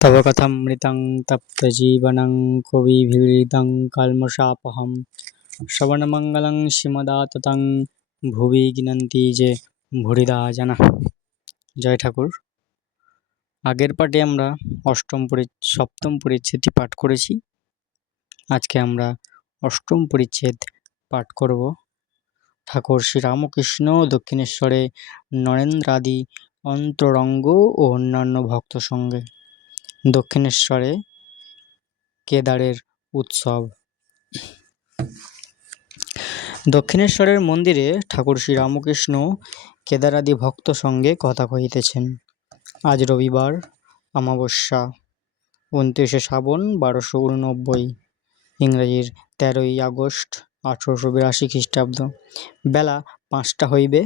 तव कथमृतं तप्तजीवनं कविभिरीडितं कल्मषापहं श्रवणमङ्गलं श्रीमदाततं ভুবি গিনন্তি যে ভুরিদা জানা। জয় ঠাকুর। আগের পাঠে আমরা সপ্তম পরিচ্ছেদটি পাঠ করেছি। আজকে আমরা অষ্টম পরিচ্ছেদ পাঠ করব। ঠাকুর শ্রীরামকৃষ্ণ দক্ষিণেশ্বরে নরেন্দ্রাদি অন্তরঙ্গ ও অন্যান্য ভক্ত সঙ্গে দক্ষিণেশ্বরে কেদারের উৎসব। দক্ষিণেশ্বরের মন্দিরে ঠাকুর শ্রীরামকৃষ্ণ কেদারাদি ভক্ত সঙ্গে কথা কহিতেছেন। আজ রবিবার, অমাবস্যা, 29শে শ্রাবণ 1289, ইংরাজির 13ই আগস্ট 1882 খ্রিস্টাব্দ। বেলা 5টা হইবে।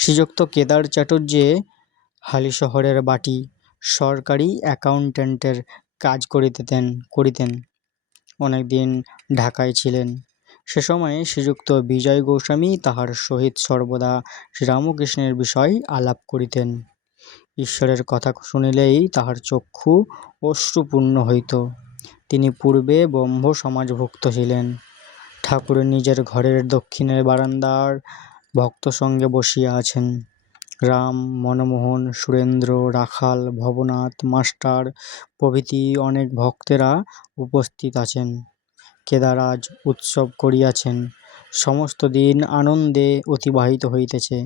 শ্রীযুক্ত কেদার চ্যাটার্জি হালিশহরের বাটি সরকারি অ্যাকাউন্ট্যান্টের কাজ করিতেন। অনেকদিন ঢাকায় ছিলেন। সে সময়ে শ্রীযুক্ত বিজয় গোস্বামী তাহার সহিত সর্বদা শ্রীরামকৃষ্ণের বিষয় আলাপ করিতেন। ঈশ্বরের কথা শুনিলেই তাহার চক্ষু অশ্রুপূর্ণ হইত। তিনি পূর্বে ব্রহ্ম সমাজভুক্ত ছিলেন। ঠাকুরের নিজের ঘরের দক্ষিণের বারান্দার ভক্ত সঙ্গে বসিয়া আছেন। রাম, মনমোহন, সুরেন্দ্র, রাখাল, ভবনাথ, মাস্টার প্রভৃতি অনেক ভক্তেরা উপস্থিত আছেন। কেদার আজ উৎসব করিয়াছেন। সমস্ত দিন আনন্দে অতিবাহিত হইতেছে।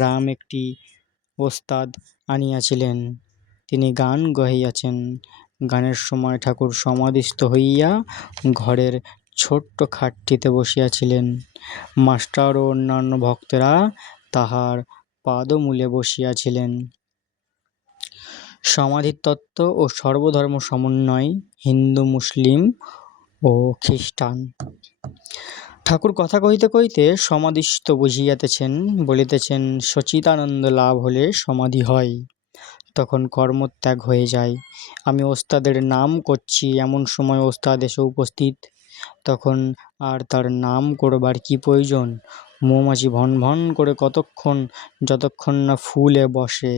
রাম একটি ওস্তাদ আনিয়াছিলেন। তিনি গান গাহিয়াছেন। গানের সময় ঠাকুর সমাধিস্থ হইয়া ঘরের ছোট্ট খাটটিতে বসিয়াছিলেন। মাস্টার ও অন্যান্য ভক্তেরা তাহার পাদমূলে বসিয়াছিলেন। সমাধির তত্ত্ব ও সর্বধর্ম সমন্বয়, হিন্দু, মুসলিম ও খ্রিস্টান। ঠাকুর কথা কহিতে কহিতে সমাধিস্থ বুঝিয়াতেছেন। বলিতেছেন, সচিদানন্দ লাভ হলে সমাধি হয়, তখন কর্মত্যাগ হয়ে যায়। আমি ওস্তাদের নাম করছি, এমন সময় ওস্তাদ এসে উপস্থিত। তখন আর তার নাম করবার কি প্রয়োজন? মৌমাছি ভন ভন করে কতক্ষণ, যতক্ষণ না ফুলে বসে।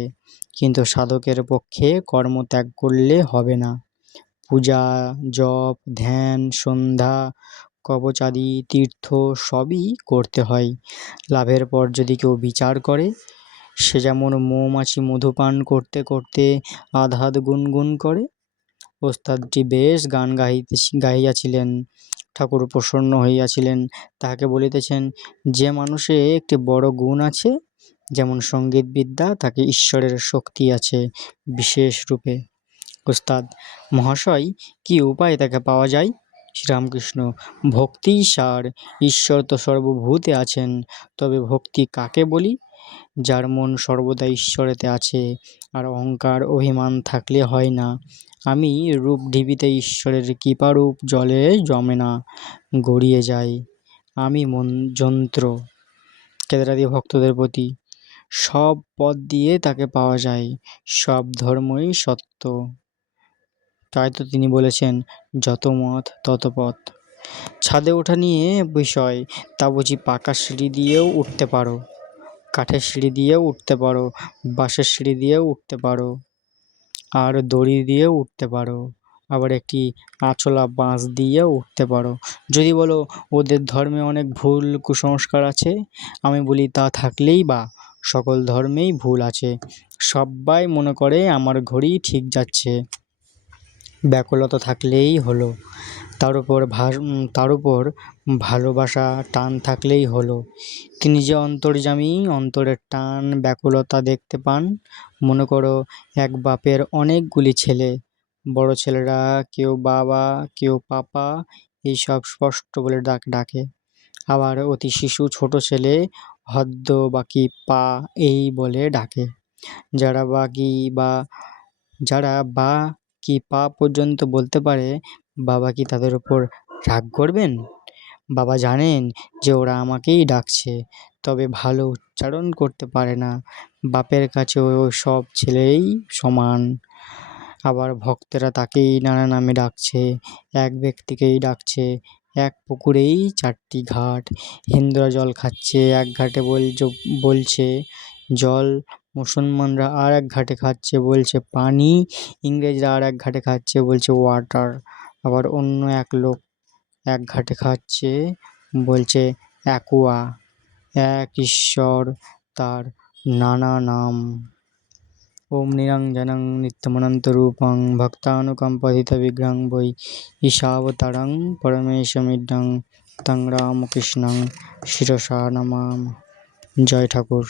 কিন্তু সাধকের পক্ষে কর্মত্যাগ করলে হবে না। পূজা, জপ, ধ্যান, সন্ধ্যা, কবচাদি, তীর্থ সবই করতে হয়। লাভের পর যদি কেউ বিচার করে, সে যেমন মৌমাছি মধুপান করতে করতে আধ গুনগুন করে। ওস্তাদটি বেশ গান গাহিয়াছিলেন। ঠাকুর প্রসন্ন হইয়াছিলেন। তাহাকে বলিতেছেন, যে মানুষে একটি বড় গুণ আছে, যেমন সঙ্গীত বিদ্যা, তাকে ঈশ্বরের শক্তি আছে বিশেষ রূপে। ওস্তাদ মহাশয়, কি উপায় তাকে পাওয়া যায়? শ্রীরামকৃষ্ণ, ভক্তিই সার। ঈশ্বর তো সর্বভূতে আছেন। তবে ভক্তি কাকে বলি? যার মন সর্বদা ঈশ্বরেতে আছে। আর অহংকার অভিমান থাকলে হয় না। আমি রূপ ঢিবিতে ঈশ্বরের কৃপারূপ জলে জমে না, গড়িয়ে যায়। আমি যন্ত্র। কেদারাদি ভক্তদের প্রতি সব পথ দিয়ে তাকে পাওয়া যায়। সব ধর্মই সত্য। তাই তো তিনি বলেছেন, যত মত তত পথ। ছাদে ওঠা নিয়ে বিষয়, তা বুঝি পাকা সিঁড়ি দিয়েও উঠতে পারো, কাঠের সিঁড়ি দিয়েও উঠতে পারো, বাঁশের সিঁড়ি দিয়েও উঠতে পারো, আর দড়ি দিয়েও উঠতে পারো, আবার একটি আঁচলা বাঁশ দিয়েও উঠতে পারো। যদি বলো ওদের ধর্মে অনেক ভুল কুসংস্কার আছে, আমি বলি তা থাকলেই বা, সকল ধর্মেই ভুল আছে। সবাই মনে করে আমার ঘড়ি ঠিক যাচ্ছে। ব্যাকুলতা থাকলেই হলো। তার উপর ভালোবাসা টান থাকলেই হলো। তিনি যে অন্তর্যামী, অন্তরের টান ব্যাকুলতা দেখতে পান। মনে করো এক বাপের অনেকগুলি ছেলে। বড় ছেলেরা কেউ বাবা, কেউ পাপা এইসব স্পষ্ট বলে ডাকে। আবার অতি শিশু ছোট ছেলে হদ্দ বা কি পা এই বলে ডাকে। যারা বা কি পা পর্যন্ত বলতে পারে, বাবা কি তাদের উপর রাগ করবেন? বাবা জানেন যে ওরা আমাকেই ডাকছে, তবে ভালো উচ্চারণ করতে পারে না। বাপের কাছে ওই সব ছেলেই সমান। আবার ভক্তেরা তাকেই নানা নামে ডাকছে, এক ব্যক্তিকেই ডাকছে। এক পুকুরেই 4টি ঘাট। হিন্দুরা জল খাচ্ছে, এক ঘাটে বলছে জল মুসলমানরা আর এক ঘাটে খাচ্ছে, বলছে পানি। ইংরেজরা আর এক ঘাটে খাচ্ছে, বলছে ওয়াটার। আবার অন্য এক লোক এক ঘাটে খাচ্ছে, বলছে অ্যাকুয়া। এক ঈশ্বর, তার নানা নাম। ওম নিরঞ্জনং নিত্যমনন্তরূপং ভক্তানুকম্পাদিতবিগ্রহং বৈ ঈশাবতারং পরমেশমিড্ডং তং রামকৃষ্ণং শিরসা নমামি। জয় ঠাকুর।